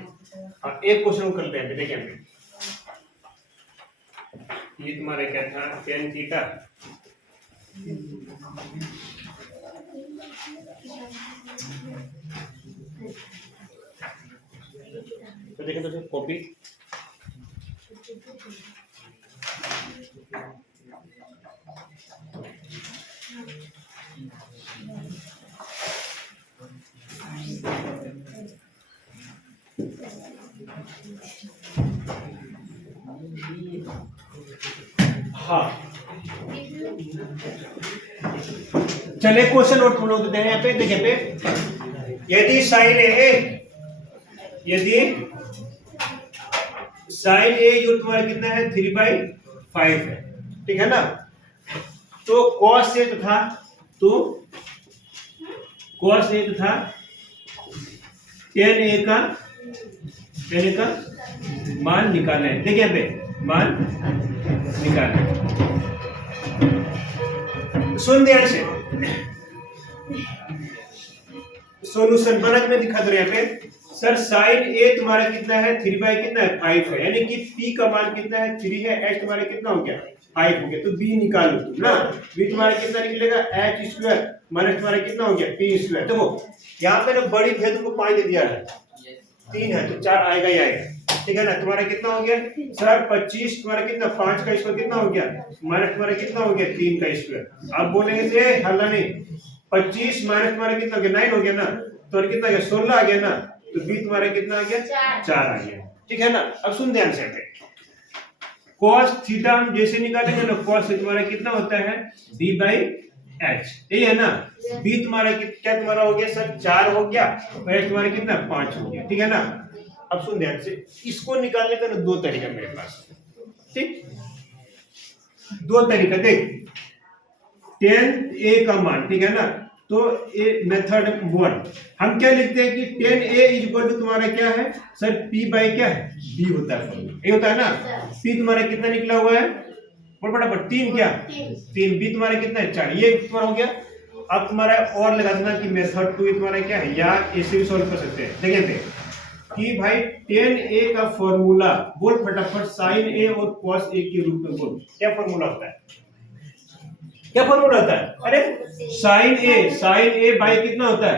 हाँ एक क्वेश्चन करते हैं देखिए यहाँ पे, ये तुम्हारा क्या था tan थीटा, तो देखें तो कॉपी हाँ चले क्वेश्चन और तुम लोग देते हैं यहाँ पे देखिए पे, यदि साइन ए यदि साइन ए जो तुम्हारा कितना है 3/5 है, ठीक है ना, तो कॉस ए तथा tan ए का मान निकालना है। देखिए पे मान निकालना है, सुन ध्यान से सॉल्यूशन बना में दिखा दो यहाँ पे। सर साइन ए तुम्हारा कितना है 3/5 है, यानी कि p का मान कितना है 3 है, h तुम्हारा कितना हो गया 5 हो गया, तो b निकालो तुम ना, b तुम्हारा कितना निकलेगा h² माइनस तुम्हारा कितना हो गया p²। देखो यहाँ पे ना बड़ी भेद को 5 दे दिया है, 3 है तो 4 आएगा ही आएगा, ठीक है ना। तुम्हारा कितना हो गया सर 25, तुम्हारा कितना 5 का स्क्वायर कितना हो गया माइनस तुम्हारा कितना हो गया 3 का स्क्वायर। आप बोलेंगे से हल्ला नहीं, 25 माइनस तुम्हारा कितना हो गया 9 हो गया ना, तो कितना आ गया 16 आ गया ना, तो b तुम्हारा कितना आ गया 4 आ गया, ठीक है ना। अब सुन ध्यान से cos थीटा हम जैसे निकालेंगे ना, cos से तुम्हारा कितना होता है b/h, यही है ना। b तुम्हारा क्या तुम्हारा हो गया सर 4 हो गया, और h तुम्हारा कितना 5 हो गया, ठीक है ना। अब सुन ध्यान से, इसको निकालने का ना 2 तरीका मेरे पास, ठीक 2 तरीका देख, tan a का मान, ठीक है ना, तो ये मेथड 1 हम क्या लिखते हैं कि tan a इक्वल टू तुम्हारा क्या है सर p/क्या है b होता है, ये होता है ना। p तुम्हारा कितना निकला हुआ है बोल फटाफट 3 क्या 3, b तुम्हारा कितना है 4, ये तुम्हारा हो गया। अब तुम्हारा और लगा देना कि मेथड 2 तुम्हारा क्या है, या ऐसे भी सॉल्व कर सकते हैं। देखिए कि भाई tan a का फॉर्मूला बोल फटाफट sin a और cos a के रूप में बोल, क्या फॉर्मूला होता है, क्या फॉर्मूला होता है, अरे साइन ए बाई कितना होता है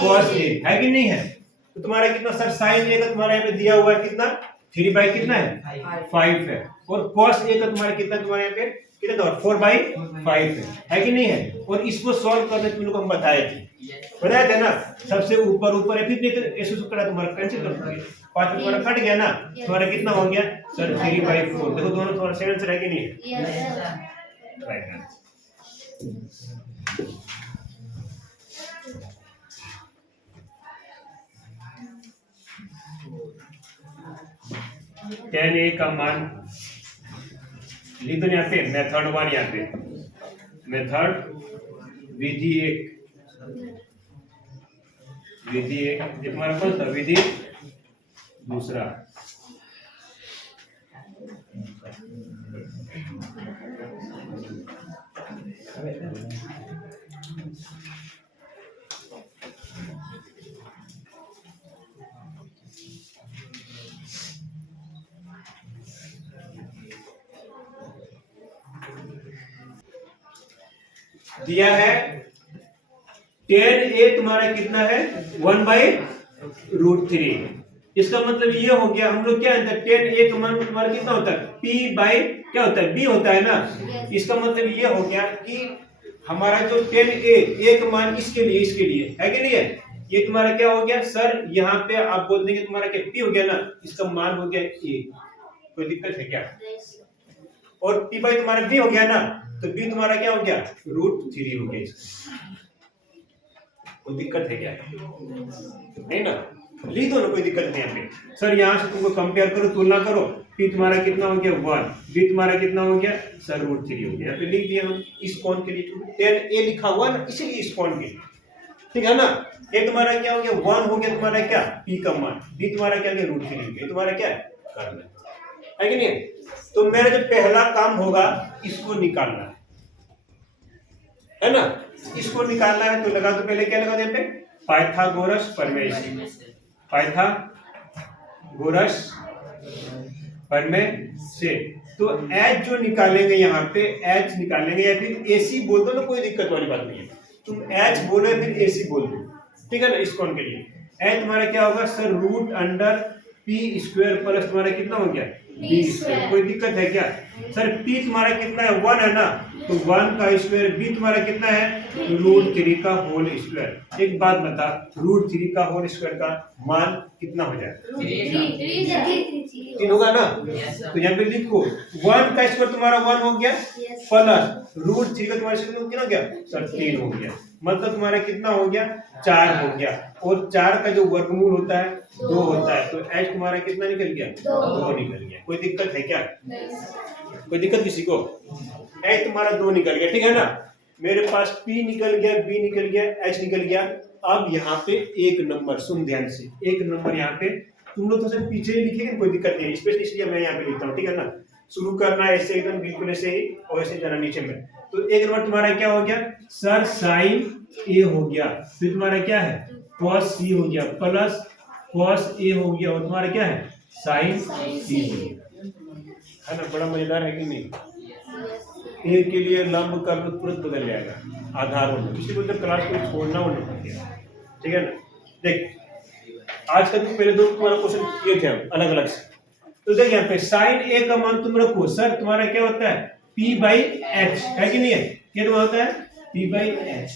cos ए, है कि नहीं है? तो तुम्हारा कितना सर साइन ए का तुम्हारा यहाँ पे दिया हुआ है कितना 3 बाई कितना है 5 है, और cos ए का तुम्हारा कितना तुम्हारे यहाँ पे कितना था 4 बाई 5 है कि नहीं है? और इसको सॉल्व करने तुम लोग को हम बताए थे ना, सबसे ऊपर है, फिर नहीं तो ऐसे करा तुम्हारा कैंसिल कर दोगे, 5 तुम्हारा कट गया ना, तुम्हारा कितना हो गया सर 3 बाई 4। देखो दोनों तुम्हारा सेम आंसर है कि नहीं है? Yes, sir. Right answer. tan a का मान लिख दो यहाँ पे, मेथड 1 यहाँ पे, मेथड विधि 1 ये तुम्हारा कौन सा विधि दूसरा। दिया है tan a तुम्हारा कितना है 1/√3। इसका मतलब ये हो गया, हम लोग क्या है tan a का मान तुम्हारा कितना होता है p बाई क्या होता है b होता है ना। इसका मतलब ये हो गया कि हमारा जो tan a का मान इसके लिए है कि नहीं है? ये तुम्हारा क्या हो गया सर, यहाँ पे आप बोल देंगे तुम्हारा क्या p हो गया ना, इसका मान हो गया a, कोई दिक्कत है क्या? और p बाई तुम्हारा b हो गया ना, तो b तुम्हारा क्या हो गया √3 हो गया। कोई दिक्कत है क्या? नहीं ना, लिख दो ना, कोई दिक्कत नहीं है। सर यहाँ से तुमको कंपेयर करो, तुलना करो, p तुम्हारा कितना हो गया 1, b तुम्हारा कितना हो गया सर √3 हो गया। फिर लिख दिया हम इस कोण के लिए tan a लिखा हुआ ना, इसीलिए इस कोण के लिए, ठीक है ना। ये तुम्हारा क्या हो गया 1 हो गया तुम्हारा क्या p का मान, b तुम्हारा क्या हो गया √3 हो गया। तुम्हारा क्या करना है कि नहीं? तो मेरा जो पहला काम होगा इसको निकालना है ना, इसको निकालना है। तो लगा, तो पहले क्या लगा यहाँ पे पाइथागोरस प्रमेय, पाइथागोरस प्रमेय से। तो h जो निकालेंगे यहाँ पे h निकालेंगे, या फिर ac बोल दो ना, कोई दिक्कत वाली बात नहीं है। तुम h बोलो या फिर ac बोल दो, ठीक है ना। इस कोण के लिए h तुम्हारा क्या होगा सर √p² प्लस तुम्हारा कितना हो गया b²। कोई दिक्कत है क्या सर? p तुम्हारा कितना है 1 है ना, तो 1 का स्क्वायर, b तुम्हारा कितना है √3 का होल स्क्वायर। एक बात बता, √3 का होल स्क्वायर का मान कितना हो जाएगा 3 होगा ना। तो यहाँ पे लिखो 1 का स्क्वायर तुम्हारा 1 हो गया प्लस √3 का तुम्हारा स्क्वायर कितना हो गया सर 3 हो गया, मतलब तुम्हारा कितना हो गया 4 हो गया। और 4 का जो वर्गमूल होता है 2 होता है, तो h तुम्हारा कितना निकल गया 2 निकल गया। कोई दिक्कत है क्या? कोई दिक्कत किसी को? h तुम्हारा 2 निकल गया, ठीक है ना। मेरे पास p निकल गया, b निकल गया, h निकल गया। अब यहाँ पे एक नंबर, सुन ध्यान से, एक नंबर यहाँ पे तुम लोग तो सिर्फ पीछे ही लिखेंगे, कोई दिक्कत नहीं है, स्पेशली इसलिए मैं यहाँ पे लिखता हूँ, ठीक है ना। शुरू करना है ऐसे एकदम बिल्कुल ऐसे ही, और ऐसे जाना नीचे में। तो एक नंबर तुम्हारा क्या हो गया सर साइन a हो गया, फिर तुम्हारा क्या है cos c हो गया प्लस cos a हो गया, और तुम्हारा क्या है साइन c हो गया, है ना। बड़ा मजेदार है कि नहीं? a के लिए लंब कर्व तुरंत बदल जाएगा आधारों में, इसी मतलब क्लास को छोड़ना होना पड़ेगा, ठीक है ना। देख आज का पहले दो तुम्हारा क्वेश्चन किए थे हम अलग अलग से। तो देख यहाँ पे साइन a का मान तुम रखो सर, तुम्हारा क्या होता है p/h, है कि नहीं है? क्या तुम्हारा होता है p/h,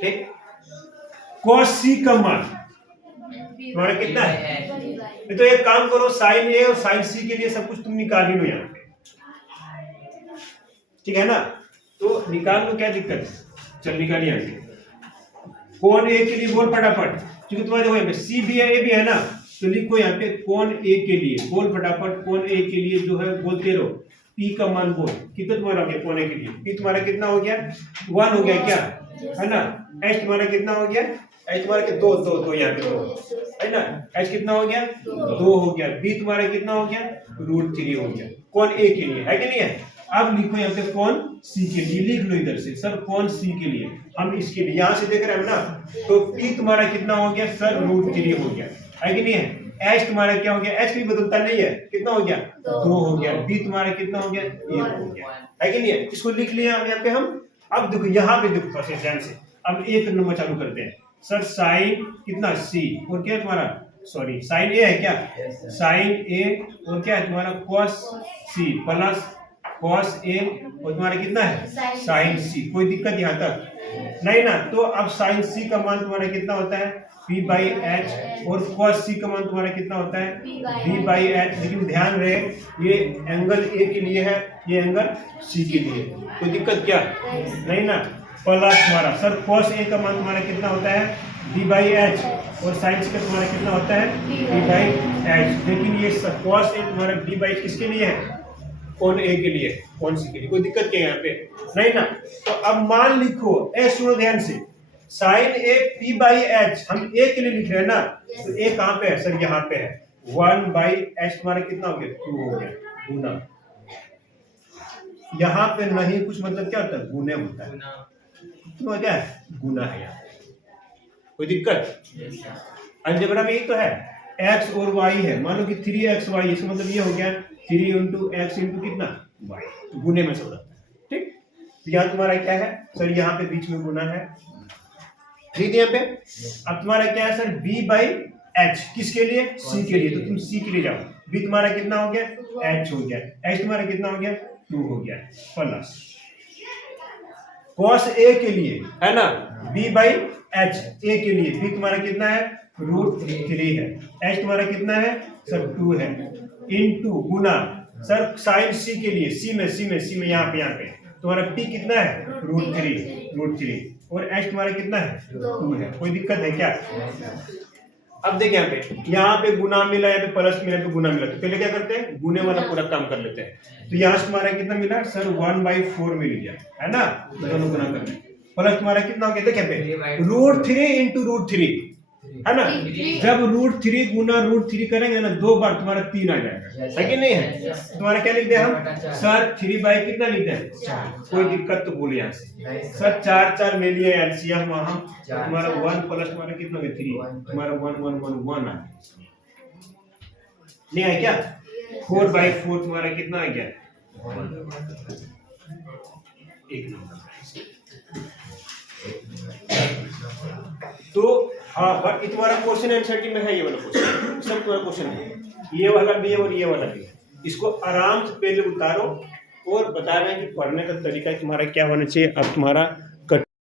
ठीक। cos c का मान तुम्हारा कितना है? तो एक काम करो, साइन a और साइन c के लिए सब कुछ तुम निकाल ही लो यहाँ पे, ठीक है ना। तो निकाल लो, क्या दिक्कत है? चल निकालिए आगे। कोण a के लिए बोल फटाफट, क्योंकि तुम्हारे देखो यहाँ पे c भी है a भी है ना, तो लिखो यहाँ पे कोण a के लिए बोल फटाफट। कोण a के लिए जो है बोलते रहो, p का मान बोल कितना तुम्हारा हो गया कोण a के लिए, p तुम्हारा कितना हो गया 1 हो गया क्या, है ना। h तुम्हारा कितना हो गया, h तुम्हारा के 2 यहाँ पे 2 है ना, h कितना हो गया 2 हो गया, b तुम्हारा कितना हो गया √3 हो गया कोण a के लिए, है कि नहीं है। अब लिखो यहाँ पे कोण c के लिए, लिख लो इधर से सर कोण c के लिए, हम इसके लिए यहाँ से देख रहे हैं ना। तो p तुम्हारा कितना हो गया सर √3 हो गया, है कि नहीं है। एच तुम्हारा क्या हो गया, एच भी बदलता नहीं है, कितना हो गया, दो। 2 हो गया। बी तुम्हारा कितना हो गया, 1 हो गया, है कि नहीं है। इसको लिख लिया हम यहाँ पे हम। अब देखो यहाँ पे देखो फर्स्ट ध्यान से, अब एक नंबर चालू करते हैं सर। साइन कितना सी और क्या है तुम्हारा, सॉरी साइन ए है क्या, साइन ए और क्या है तुम्हारा cos C plus cos A और तुम्हारा कितना है साइन सी। कोई दिक्कत यहाँ तक नहीं ना। तो अब साइन सी का मान तुम्हारा कितना होता है पी बाई एच और कॉस सी का मान तुम्हारा कितना होता है बी बाई एच। लेकिन ध्यान रहे ये एंगल ए के लिए है, ये एंगल सी के लिए, कोई दिक्कत क्या नहीं ना। प्लस तुम्हारा सर कॉस ए का मान तुम्हारा कितना होता है बी बाई एच और साइन सी का तुम्हारा कितना होता है बी बाई एच। लेकिन ये कॉस ए तुम्हारा बी बाई किसके लिए है, कौन ए के लिए, कौन सी के लिए, कोई दिक्कत क्या है यहाँ पे नहीं ना। तो अब मान लिखो ए, सुनो ध्यान से, sine A P by H हम ए के लिए लिख रहे हैं ना। तो ए कहाँ पे है सर, यहाँ पे है। 1 बाई एच तुम्हारा कितना हो गया 2 हो गया गुना। यहाँ पे नहीं कुछ मतलब क्या होता है गुने होता है, तो क्या है गुना है यहाँ पे, कोई दिक्कत। अलजेब्रा में यही तो है, x और y है, मान लो कि 3xy, इसका मतलब ये हो गया 3 इंटू एक्स इंटू कितना y, गुने में सब रहता है, ठीक। तो यहाँ तुम्हारा क्या है सर, यहाँ पे बीच में गुना है, ठीक है यहाँ पे। अब तुम्हारा क्या है सर b बाई एच, किसके लिए c के लिए, तो तुम c के लिए जाओ। b तुम्हारा कितना हो गया h हो गया, h तुम्हारा कितना हो गया 2 हो गया प्लस cos a के लिए है ना b बाई एच, a के लिए b तुम्हारा कितना है √3 है, h तुम्हारा कितना है सर 2 है इंटू गुना सर साइन c के लिए, c में यहाँ पे तुम्हारा p कितना है √3 और h तुम्हारा कितना है 2 है, कोई दिक्कत है क्या। अब देखिए यहाँ पे गुना मिला, यहाँ पे प्लस मिला, तो गुना मिला, तो पहले क्या करते हैं गुने वाला पूरा काम कर लेते हैं। तो यहाँ से तुम्हारा कितना मिला सर 1/4 मिल गया है ना, तो दोनों गुना कर लें। प्लस तुम्हारा कितना हो गया देखिए पे √3 इंटू √3 है ना। जब √3 गुना √3 करेंगे ना 2 बार तुम्हारा 3 आ जाएगा, है कि नहीं है। तुम्हारा क्या लिखते हैं हम सर 3 बाई कितना लिखते हैं, कोई दिक्कत तो बोले यहाँ से सर 4 ले लिए एलसीएम हम, तुम्हारा 1 प्लस तुम्हारा कितना हो गया 3, तुम्हारा 1 आ गया, नहीं है क्या। 4/4 तुम्हारा कितना आ गया, एक नंबर। तो हाँ तुम्हारा क्वेश्चन एनसीईआरटी में है ये वाला क्वेश्चन, सब तुम्हारा क्वेश्चन है, ये वाला भी है और ये वाला भी है। इसको आराम से पहले उतारो और बता रहे हैं कि पढ़ने का तरीका तुम्हारा क्या होना चाहिए। अब तुम्हारा